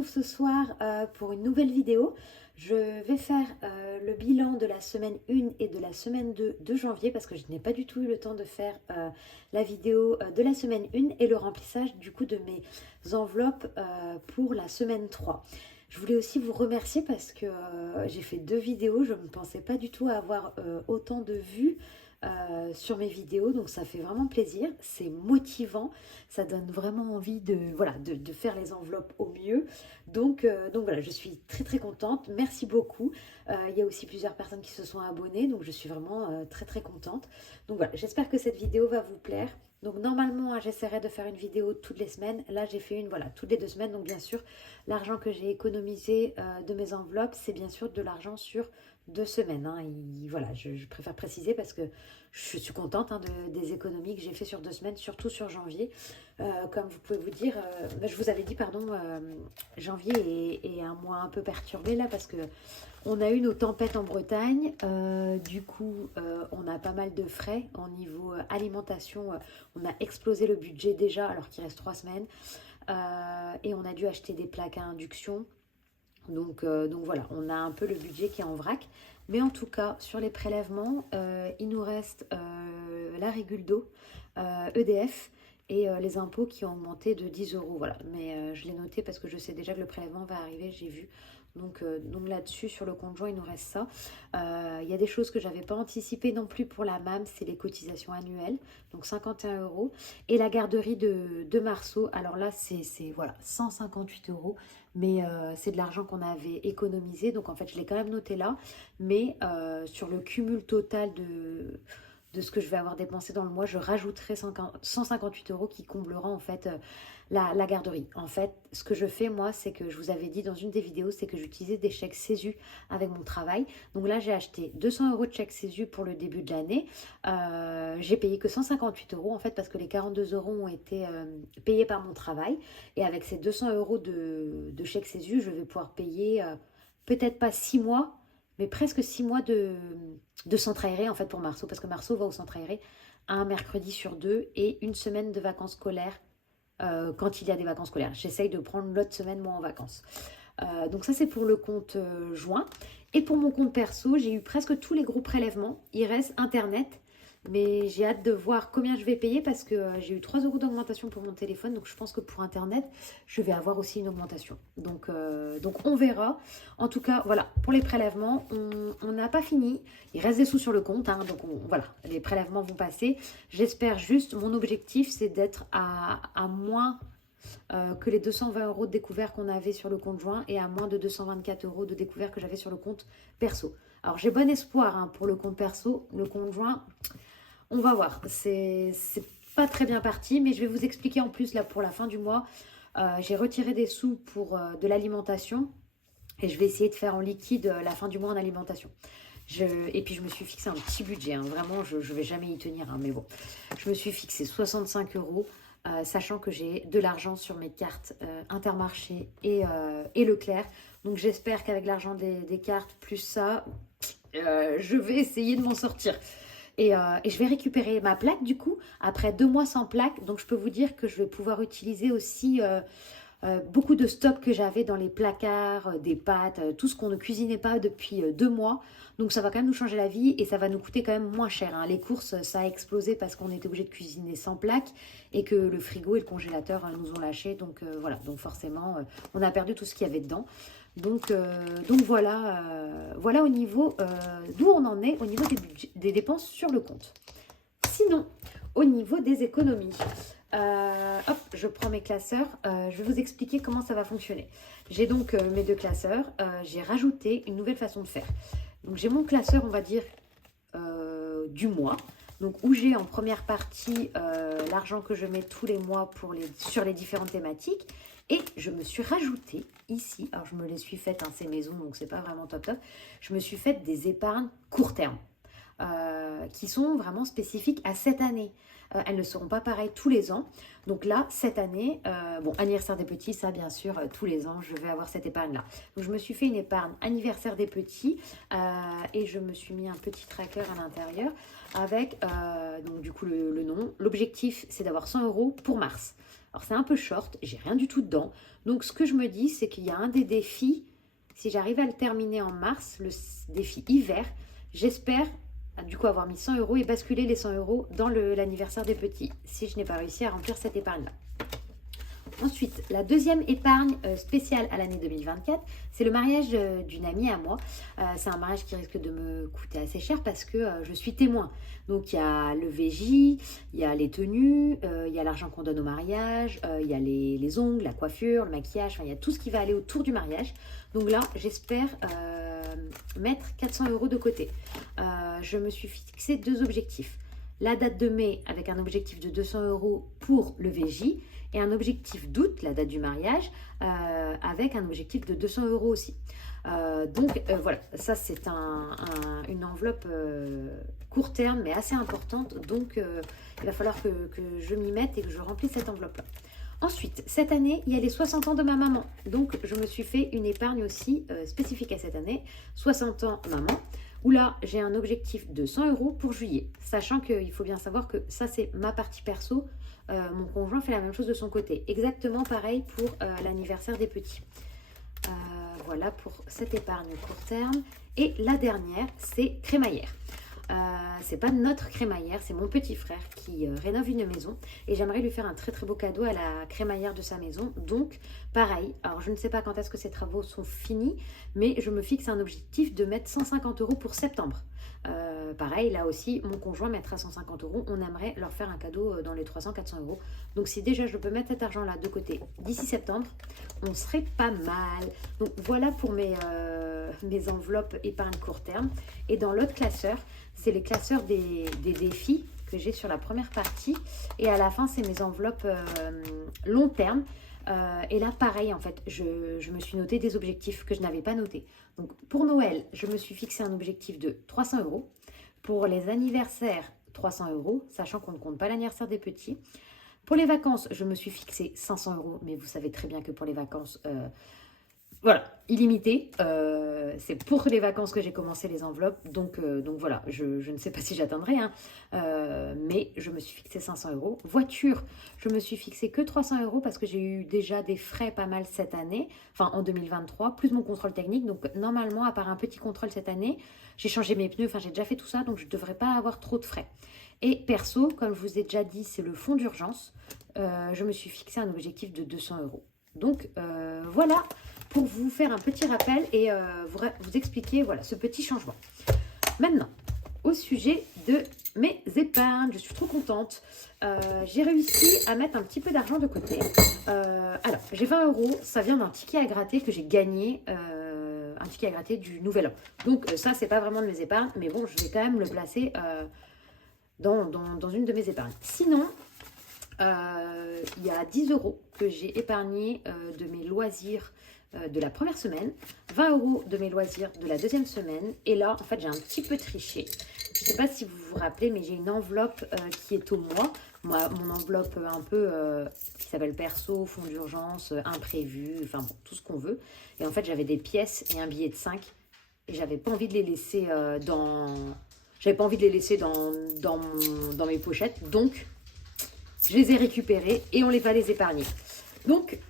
retrouve ce soir pour une nouvelle vidéo. Je vais faire le bilan de la semaine 1 et de la semaine 2 de janvier parce que je n'ai pas du tout eu le temps de faire la vidéo de la semaine 1 et le remplissage du coup de mes enveloppes pour la semaine 3. Je voulais aussi vous remercier parce que j'ai fait 2 vidéos, je ne pensais pas du tout avoir autant de vues sur mes vidéos, donc ça fait vraiment plaisir, c'est motivant, ça donne vraiment envie de, voilà, de faire les enveloppes au mieux. Donc voilà, je suis très très contente, merci beaucoup. Il y a aussi plusieurs personnes qui se sont abonnées, donc je suis vraiment très très contente. Donc voilà, j'espère que cette vidéo va vous plaire. Donc normalement, hein, j'essaierai de faire une vidéo toutes les semaines. Là, j'ai fait une, voilà, toutes les 2 semaines. Donc bien sûr, l'argent que j'ai économisé de mes enveloppes, c'est bien sûr de l'argent sur 2 semaines. Hein. Voilà, je préfère préciser parce que je suis contente hein, des économies que j'ai fait sur 2 semaines, surtout sur janvier. Comme vous pouvez vous dire, je vous avais dit, pardon, janvier est un mois un peu perturbé là parce que on a eu nos tempêtes en Bretagne. Du coup, on a pas mal de frais au niveau alimentation. On a explosé le budget déjà alors qu'il reste 3 semaines. Et on a dû acheter des plaques à induction. Donc voilà, on a un peu le budget qui est en vrac. Mais en tout cas, sur les prélèvements, il nous reste la régule d'eau, EDF et les impôts qui ont augmenté de 10 euros. Voilà, mais je l'ai noté parce que je sais déjà que le prélèvement va arriver, j'ai vu. Donc là-dessus, sur le compte joint, il nous reste ça. Il y a des choses que je n'avais pas anticipées non plus pour la MAM, c'est les cotisations annuelles, donc 51 euros. Et la garderie de Marceau, alors là, c'est voilà, 158 euros. Mais c'est de l'argent qu'on avait économisé, donc en fait je l'ai quand même noté là, mais sur le cumul total de ce que je vais avoir dépensé dans le mois, je rajouterai 158 euros qui comblera en fait la garderie. En fait, ce que je fais moi, c'est que je vous avais dit dans une des vidéos, c'est que j'utilisais des chèques CESU avec mon travail. Donc là, j'ai acheté 200 euros de chèques CESU pour le début de l'année. J'ai payé que 158 euros en fait parce que les 42 euros ont été payés par mon travail. Et avec ces 200 euros de chèques CESU, je vais pouvoir payer peut-être pas 6 mois, mais presque 6 mois de centre aéré en fait pour Marceau, parce que Marceau va au centre aéré un mercredi sur 2 et une semaine de vacances scolaires quand il y a des vacances scolaires. J'essaye de prendre l'autre semaine moi en vacances. Donc ça c'est pour le compte joint. Et pour mon compte perso, j'ai eu presque tous les gros prélèvements. Il reste Internet. Mais j'ai hâte de voir combien je vais payer parce que j'ai eu 3 euros d'augmentation pour mon téléphone. Donc je pense que pour Internet, je vais avoir aussi une augmentation. Donc on verra. En tout cas, voilà, pour les prélèvements, on n'a pas fini. Il reste des sous sur le compte. Hein, donc voilà, les prélèvements vont passer. J'espère juste, mon objectif, c'est d'être à moins que les 220 euros de découvert qu'on avait sur le compte joint et à moins de 224 euros de découvert que j'avais sur le compte perso. Alors j'ai bon espoir hein, pour le compte perso. Le compte joint... On va voir, c'est pas très bien parti, mais je vais vous expliquer en plus là pour la fin du mois. J'ai retiré des sous pour de l'alimentation et je vais essayer de faire en liquide la fin du mois en alimentation. Et puis je me suis fixé un petit budget, hein. Vraiment je vais jamais y tenir, hein, mais bon. Je me suis fixé 65 euros, sachant que j'ai de l'argent sur mes cartes Intermarché et Leclerc. Donc j'espère qu'avec l'argent des cartes plus ça, je vais essayer de m'en sortir. Et je vais récupérer ma plaque du coup, après 2 mois sans plaque. Donc je peux vous dire que je vais pouvoir utiliser aussi beaucoup de stocks que j'avais dans les placards, des pâtes, tout ce qu'on ne cuisinait pas depuis 2 mois. Donc ça va quand même nous changer la vie et ça va nous coûter quand même moins cher. Hein. Les courses, ça a explosé parce qu'on était obligé de cuisiner sans plaque et que le frigo et le congélateur nous ont lâché. Donc voilà, donc forcément, on a perdu tout ce qu'il y avait dedans. Donc voilà, voilà au niveau d'où on en est au niveau des dépenses sur le compte. Sinon, au niveau des économies, hop, je prends mes classeurs. Je vais vous expliquer comment ça va fonctionner. J'ai donc mes 2 classeurs. J'ai rajouté une nouvelle façon de faire. Donc j'ai mon classeur, on va dire, du mois. Donc où j'ai en première partie l'argent que je mets tous les mois sur les différentes thématiques. Et je me suis rajouté ici, alors je me les suis faites, hein, c'est maison, donc c'est pas vraiment top top. Je me suis fait des épargnes court terme qui sont vraiment spécifiques à cette année. Elles ne seront pas pareilles tous les ans. Donc là, cette année, bon, anniversaire des petits, ça bien sûr, tous les ans, je vais avoir cette épargne-là. Donc je me suis fait une épargne anniversaire des petits et je me suis mis un petit tracker à l'intérieur avec, donc du coup, le nom. L'objectif, c'est d'avoir 100 euros pour mars. Alors c'est un peu short, j'ai rien du tout dedans. Donc ce que je me dis, c'est qu'il y a un des défis, si j'arrive à le terminer en mars, le défi hiver, j'espère du coup avoir mis 100 € et basculer les 100 € dans l'anniversaire des petits, si je n'ai pas réussi à remplir cette épargne-là. Ensuite, la deuxième épargne spéciale à l'année 2024, c'est le mariage d'une amie à moi. C'est un mariage qui risque de me coûter assez cher parce que je suis témoin. Donc il y a le VJ, il y a les tenues, il y a l'argent qu'on donne au mariage, il y a les ongles, la coiffure, le maquillage, enfin il y a tout ce qui va aller autour du mariage. Donc là, j'espère mettre 400 € de côté. Je me suis fixé 2 objectifs. La date de mai avec un objectif de 200 € pour le VJ et un objectif d'août, la date du mariage, avec un objectif de 200 € aussi. Donc voilà, ça c'est une enveloppe court terme mais assez importante, donc il va falloir que je m'y mette et que je remplisse cette enveloppe-là. Ensuite, cette année, il y a les 60 ans de ma maman, donc je me suis fait une épargne aussi spécifique à cette année, 60 ans maman, où là j'ai un objectif de 100 € pour juillet, sachant qu'il faut bien savoir que ça c'est ma partie perso. Mon conjoint fait la même chose de son côté. Exactement pareil pour l'anniversaire des petits. Voilà pour cette épargne court terme. Et la dernière, c'est crémaillère. C'est pas notre crémaillère, c'est mon petit frère qui rénove une maison et j'aimerais lui faire un très très beau cadeau à la crémaillère de sa maison. Donc pareil, alors je ne sais pas quand est-ce que ces travaux sont finis, mais je me fixe un objectif de mettre 150 € pour septembre. Pareil, là aussi, mon conjoint mettra 150 €. On aimerait leur faire un cadeau dans les 300-400 €. Donc si déjà je peux mettre cet argent-là de côté d'ici septembre, on serait pas mal. Donc voilà pour mes enveloppes épargne court terme. Et dans l'autre classeur, c'est les classeurs des défis que j'ai sur la première partie. Et à la fin, c'est mes enveloppes long terme. Et là, pareil, en fait, je me suis noté des objectifs que je n'avais pas notés. Donc, pour Noël, je me suis fixé un objectif de 300 €. Pour les anniversaires, 300 €, sachant qu'on ne compte pas l'anniversaire des petits. Pour les vacances, je me suis fixé 500 €, mais vous savez très bien que pour les vacances, voilà, illimité. C'est pour les vacances que j'ai commencé les enveloppes. Donc voilà, je ne sais pas si j'atteindrai, hein, mais je me suis fixé 500 €. Voiture, je me suis fixé que 300 € parce que j'ai eu déjà des frais pas mal cette année, enfin en 2023, plus mon contrôle technique. Donc normalement, à part un petit contrôle cette année, j'ai changé mes pneus, enfin j'ai déjà fait tout ça, donc je ne devrais pas avoir trop de frais. Et perso, comme je vous ai déjà dit, c'est le fonds d'urgence. Je me suis fixé un objectif de 200 €. Donc voilà pour vous faire un petit rappel et vous expliquer voilà, ce petit changement. Maintenant, au sujet de mes épargnes, je suis trop contente. J'ai réussi à mettre un petit peu d'argent de côté. Alors, j'ai 20 €, ça vient d'un ticket à gratter que j'ai gagné, un ticket à gratter du Nouvel An. Donc ça, c'est pas vraiment de mes épargnes, mais bon, je vais quand même le placer dans une de mes épargnes. Sinon, il y a 10 € que j'ai épargné de mes loisirs de la première semaine, 20 € de mes loisirs de la deuxième semaine. Et là, en fait, j'ai un petit peu triché. Je ne sais pas si vous vous rappelez, mais j'ai une enveloppe qui est au mois. Mon enveloppe un peu qui s'appelle perso, fonds d'urgence, imprévu, enfin bon, tout ce qu'on veut. Et en fait, j'avais des pièces et un billet de 5. Et j'avais pas envie de les laisser J'avais pas envie de les laisser dans mes pochettes. Donc, je les ai récupérés et on va les épargner. Donc,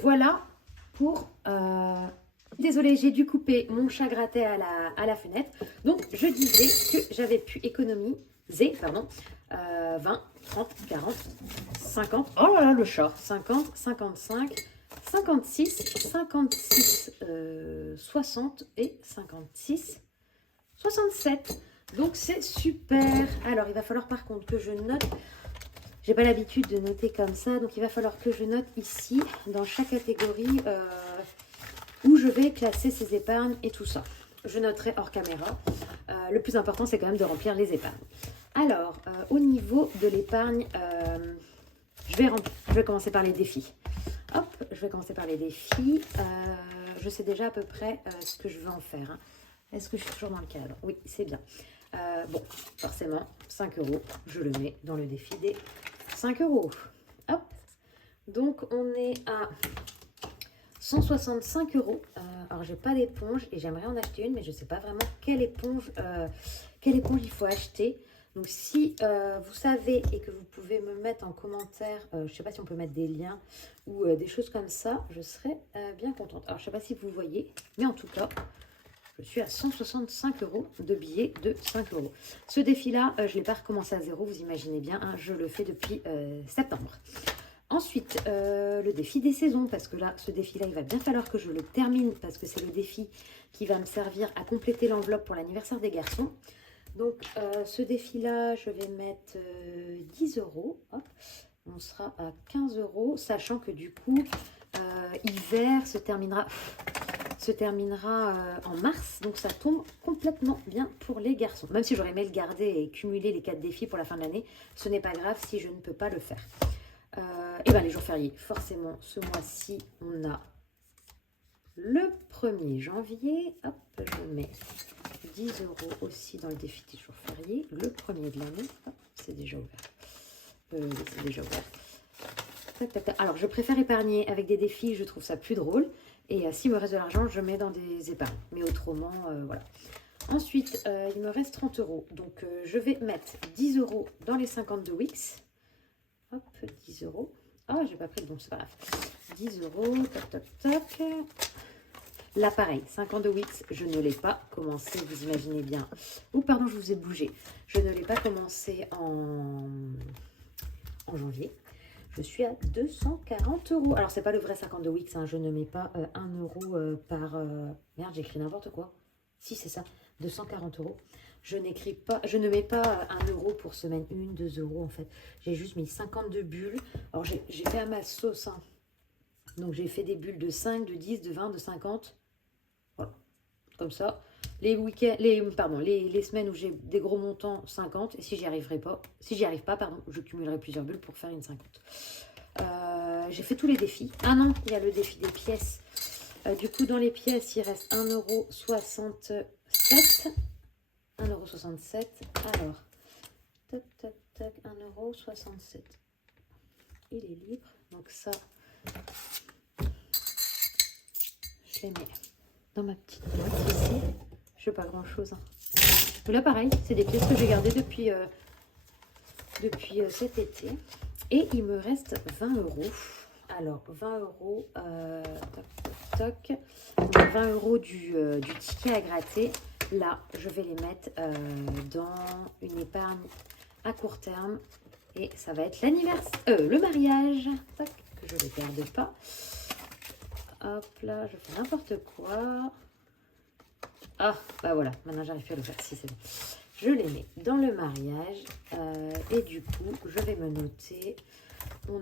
voilà pour... Désolée, j'ai dû couper, mon chat grattait à la fenêtre. Donc, je disais que j'avais pu économiser 20, 30, 40, 50... Oh là là, le chat 50, 55, 56, 56, 60 et 56, 67. Donc, c'est super. Alors, il va falloir par contre que je note... J'ai pas l'habitude de noter comme ça, donc il va falloir que je note ici, dans chaque catégorie, où je vais classer ces épargnes et tout ça. Je noterai hors caméra. Le plus important, c'est quand même de remplir les épargnes. Alors, au niveau de l'épargne, je vais commencer par les défis. Hop, je vais commencer par les défis. Je sais déjà à peu près ce que je veux en faire. Hein. Est-ce que je suis toujours dans le cadre? Oui, c'est bien. Bon, forcément, 5 €, je le mets dans le défi des 5 €. Hop. Donc, on est à 165 €. Alors, j'ai pas d'éponge et j'aimerais en acheter une, mais je sais pas vraiment quelle éponge il faut acheter. Donc si vous savez et que vous pouvez me mettre en commentaire, je ne sais pas si on peut mettre des liens ou des choses comme ça, je serais bien contente. Alors je ne sais pas si vous voyez, mais en tout cas, je suis à 165 € de billets de 5 €. Ce défi-là, je ne l'ai pas recommencé à zéro, vous imaginez bien, hein, je le fais depuis septembre. Ensuite, le défi des saisons, parce que là, ce défi-là, il va bien falloir que je le termine, parce que c'est le défi qui va me servir à compléter l'enveloppe pour l'anniversaire des garçons. Donc, ce défi-là, je vais mettre 10 €. Hop, on sera à 15 €, sachant que du coup, hiver se terminera en mars, donc ça tombe complètement bien pour les garçons. Même si j'aurais aimé le garder et cumuler les 4 défis pour la fin de l'année, ce n'est pas grave si je ne peux pas le faire. Et bien les jours fériés, forcément, ce mois-ci, on a le 1er janvier. Hop, je mets 10 € aussi dans le défi des jours fériés. Le 1er de l'année, c'est déjà ouvert. C'est déjà ouvert. Tac, tac, tac. Alors, je préfère épargner avec des défis, je trouve ça plus drôle. Et s'il me reste de l'argent, je mets dans des épargnes. Mais autrement, voilà. Ensuite, il me reste 30 €. Donc, je vais mettre 10 € dans les 52 Wix. Hop, 10 €. Ah, j'ai pas pris le bon, c'est pas grave. 10 €, tac, tac, tac. Là, pareil, 52 Wix, je ne l'ai pas commencé, vous imaginez bien. Ou pardon, je vous ai bougé. Je ne l'ai pas commencé en janvier. Je suis à 240 €. Alors, c'est pas le vrai 52 Wix, hein. Je ne mets pas 1 € par... Merde, j'écris n'importe quoi. Si, c'est ça, 240 €. Je ne mets pas 1 € pour semaine 1, 2 € en fait. J'ai juste mis 52 bulles. Alors, j'ai fait à ma sauce, hein. Donc, j'ai fait des bulles de 5, de 10, de 20, de 50. Voilà, comme ça. Les week-ends, les semaines où j'ai des gros montants, 50. Et si j'y arrive pas, pardon, je cumulerai plusieurs bulles pour faire une 50. J'ai fait tous les défis. Ah non, il y a le défi des pièces. Du coup, dans les pièces, il reste 1,67 €. 1,67 €. Alors, tac, tac, tac, 1,67 €. Il est libre. Donc ça, je les mets dans ma petite boîte ici. Je fais pas grand chose, hein. Mais là, pareil, c'est des pièces que j'ai gardées depuis cet été. Et il me reste 20 €. Alors, 20 €, toc, toc, toc. 20 € du ticket à gratter. Là, je vais les mettre dans une épargne à court terme. Et ça va être le mariage. Toc, que je ne les garde pas. Hop là, je fais n'importe quoi. Ah, bah voilà, maintenant j'arrive plus à le faire. Si, c'est bon. Je les mets dans le mariage. Et du coup, je vais me noter. Je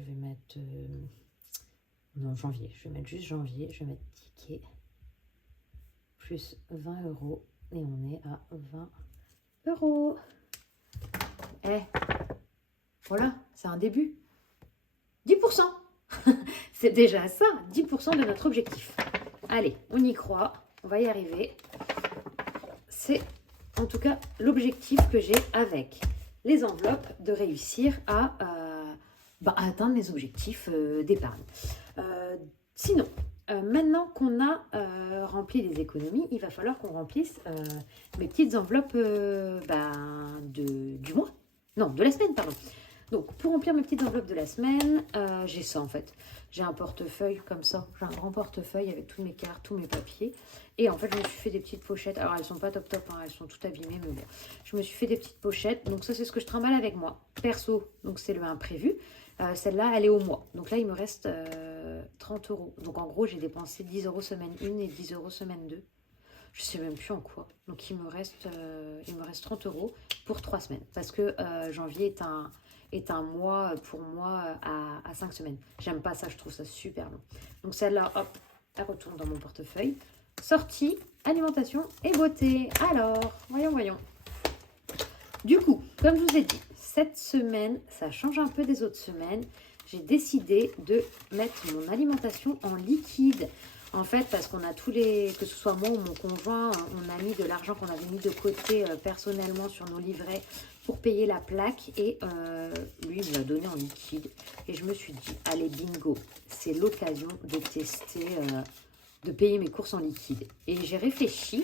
vais mettre... non, janvier. Je vais mettre juste janvier. Je vais mettre ticket. Plus 20 € et on est à 20 €. Eh, voilà, c'est un début. 10%. C'est déjà ça, 10% de notre objectif. Allez, on y croit, on va y arriver. C'est en tout cas l'objectif que j'ai avec les enveloppes de réussir à atteindre mes objectifs d'épargne. Sinon, maintenant qu'on a rempli les économies, il va falloir qu'on remplisse mes petites enveloppes du mois. Non, de la semaine, pardon. Donc, pour remplir mes petites enveloppes de la semaine, j'ai ça en fait. J'ai un portefeuille comme ça. J'ai un grand portefeuille avec toutes mes cartes, tous mes papiers. Et en fait, je me suis fait des petites pochettes. Alors, elles sont pas top top, hein, elles sont toutes abîmées, mais bon. Je me suis fait des petites pochettes. Donc, ça, c'est ce que je trimballe avec moi. Perso, donc c'est le imprévu. Celle-là, elle est au mois. Donc là, il me reste 30 €. Donc, en gros, j'ai dépensé 10 € semaine 1 et 10 € semaine 2. Je sais même plus en quoi. Donc, il me reste 30 € pour 3 semaines. Parce que janvier est un mois pour moi à 5 semaines. J'aime pas ça, je trouve ça super long. Donc celle-là, hop, elle retourne dans mon portefeuille. Sortie, alimentation et beauté. Alors, voyons. Du coup, comme je vous ai dit, cette semaine, ça change un peu des autres semaines. J'ai décidé de mettre mon alimentation en liquide. En fait, parce qu'on a que ce soit moi ou mon conjoint, on a mis de l'argent qu'on avait mis de côté personnellement sur nos livrets pour payer la plaque. Et lui, il me l'a donné en liquide. Et je me suis dit, allez, bingo, c'est l'occasion de tester, de payer mes courses en liquide. Et j'ai réfléchi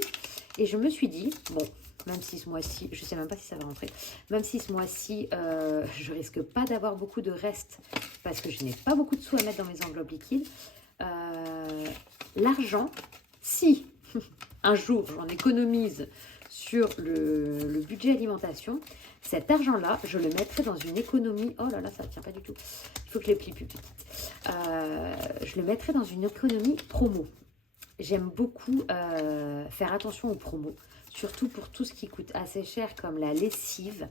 et je me suis dit, bon, même si ce mois-ci, je ne sais même pas si ça va rentrer, même si ce mois-ci, je risque pas d'avoir beaucoup de restes parce que je n'ai pas beaucoup de sous à mettre dans mes enveloppes liquides. L'argent, si un jour j'en économise sur le budget alimentation, cet argent-là, je le mettrai dans une économie. Oh là là, ça ne tient pas du tout. Il faut que je les plie plus petites. Je le mettrai dans une économie promo. J'aime beaucoup faire attention aux promos, surtout pour tout ce qui coûte assez cher comme la lessive.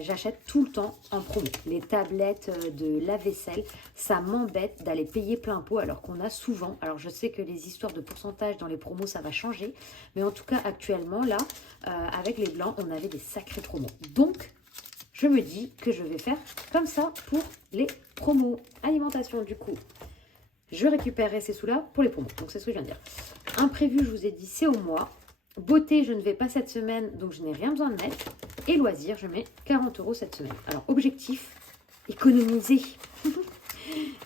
J'achète tout le temps en promo. Les tablettes de lave-vaisselle, ça m'embête d'aller payer plein pot alors qu'on a souvent. Alors je sais que les histoires de pourcentage dans les promos, ça va changer. Mais en tout cas, actuellement, là, avec les blancs, on avait des sacrés promos. Donc, je me dis que je vais faire comme ça pour les promos. Alimentation, du coup, je récupérerai ces sous-là pour les promos. Donc, c'est ce que je viens de dire. Imprévu, je vous ai dit, c'est au mois. Beauté, je ne vais pas cette semaine, donc je n'ai rien besoin de mettre. Et loisirs, je mets 40 € cette semaine. Alors, objectif, économiser.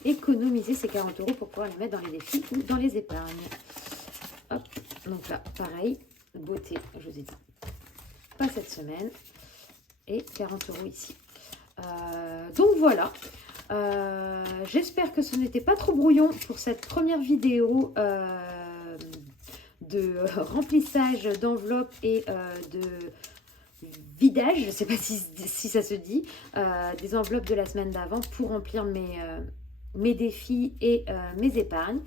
Économiser ces 40 € pour pouvoir les mettre dans les défis ou dans les épargnes. Hop, donc là, pareil, beauté, je vous ai dit, pas cette semaine. Et 40 € ici. Donc voilà. J'espère que ce n'était pas trop brouillon pour cette première vidéo de remplissage d'enveloppes et de vidage, je ne sais pas si ça se dit, des enveloppes de la semaine d'avant pour remplir mes défis et mes épargnes.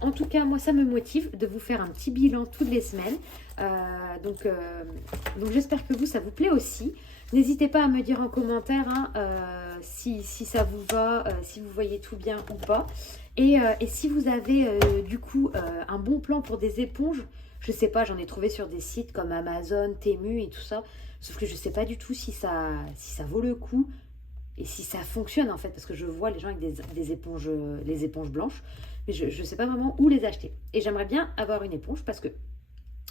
En tout cas, moi, ça me motive de vous faire un petit bilan toutes les semaines. Donc j'espère que ça vous plaît aussi. N'hésitez pas à me dire en commentaire si ça vous va, si vous voyez tout bien ou pas. Et si vous avez du coup un bon plan pour des éponges, je sais pas, j'en ai trouvé sur des sites comme Amazon, Temu et tout ça. Sauf que je sais pas du tout si ça vaut le coup et si ça fonctionne en fait. Parce que je vois les gens avec des éponges, les éponges blanches. Mais je ne sais pas vraiment où les acheter. Et j'aimerais bien avoir une éponge parce que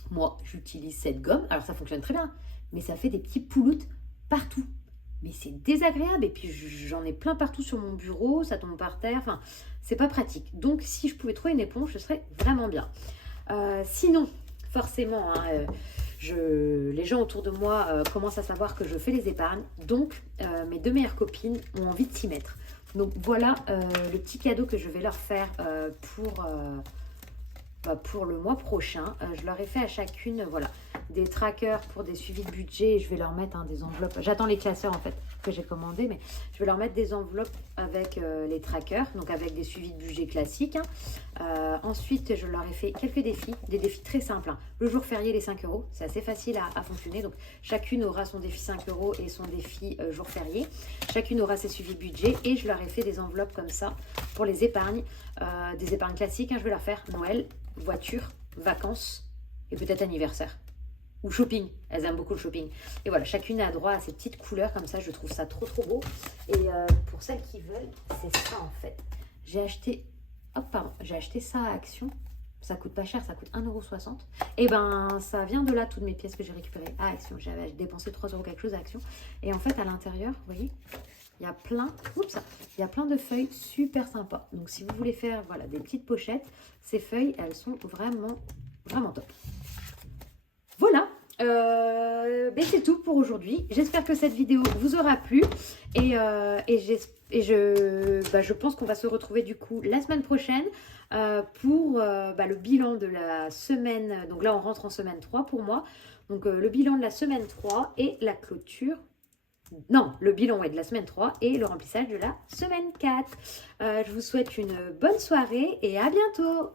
moi, j'utilise cette gomme. Alors ça fonctionne très bien, mais ça fait des petits pouloutes partout. Mais c'est désagréable. Et puis j'en ai plein partout sur mon bureau, ça tombe par terre. Enfin, c'est pas pratique. Donc si je pouvais trouver une éponge, ce serait vraiment bien. Sinon, forcément, les gens autour de moi commencent à savoir que je fais les épargnes. Donc, mes deux meilleures copines ont envie de s'y mettre. Donc, voilà le petit cadeau que je vais leur faire pour le mois prochain. Je leur ai fait à chacune des trackers pour des suivis de budget. Je vais leur mettre des enveloppes. J'attends les classeurs en fait que j'ai commandé, mais je vais leur mettre des enveloppes avec les trackers, donc avec des suivis de budget classiques. Ensuite, je leur ai fait quelques défis, des défis très simples. Le jour férié, les 5 €, c'est assez facile à fonctionner. Donc, chacune aura son défi 5 € et son défi jour férié. Chacune aura ses suivis de budget et je leur ai fait des enveloppes comme ça pour les épargnes, des épargnes classiques. Je vais leur faire Noël, voiture, vacances et peut-être anniversaire. Ou shopping, elles aiment beaucoup le shopping. Et voilà, chacune a droit à ces petites couleurs comme ça, je trouve ça trop beau. Et pour celles qui veulent, c'est ça en fait. J'ai acheté ça à Action. Ça coûte pas cher, ça coûte 1,60 €. Et ben ça vient de là, toutes mes pièces que j'ai récupérées à Action. J'avais dépensé 3 € quelque chose à Action. Et en fait, à l'intérieur, vous voyez, il y a plein de feuilles super sympas. Donc si vous voulez faire des petites pochettes, ces feuilles, elles sont vraiment top. Voilà, c'est tout pour aujourd'hui. J'espère que cette vidéo vous aura plu et je pense qu'on va se retrouver du coup la semaine prochaine pour le bilan de la semaine. Donc là, on rentre en semaine 3 pour moi. Donc le bilan de la semaine 3 et la clôture. Non, le bilan de la semaine 3 et le remplissage de la semaine 4. Je vous souhaite une bonne soirée et à bientôt.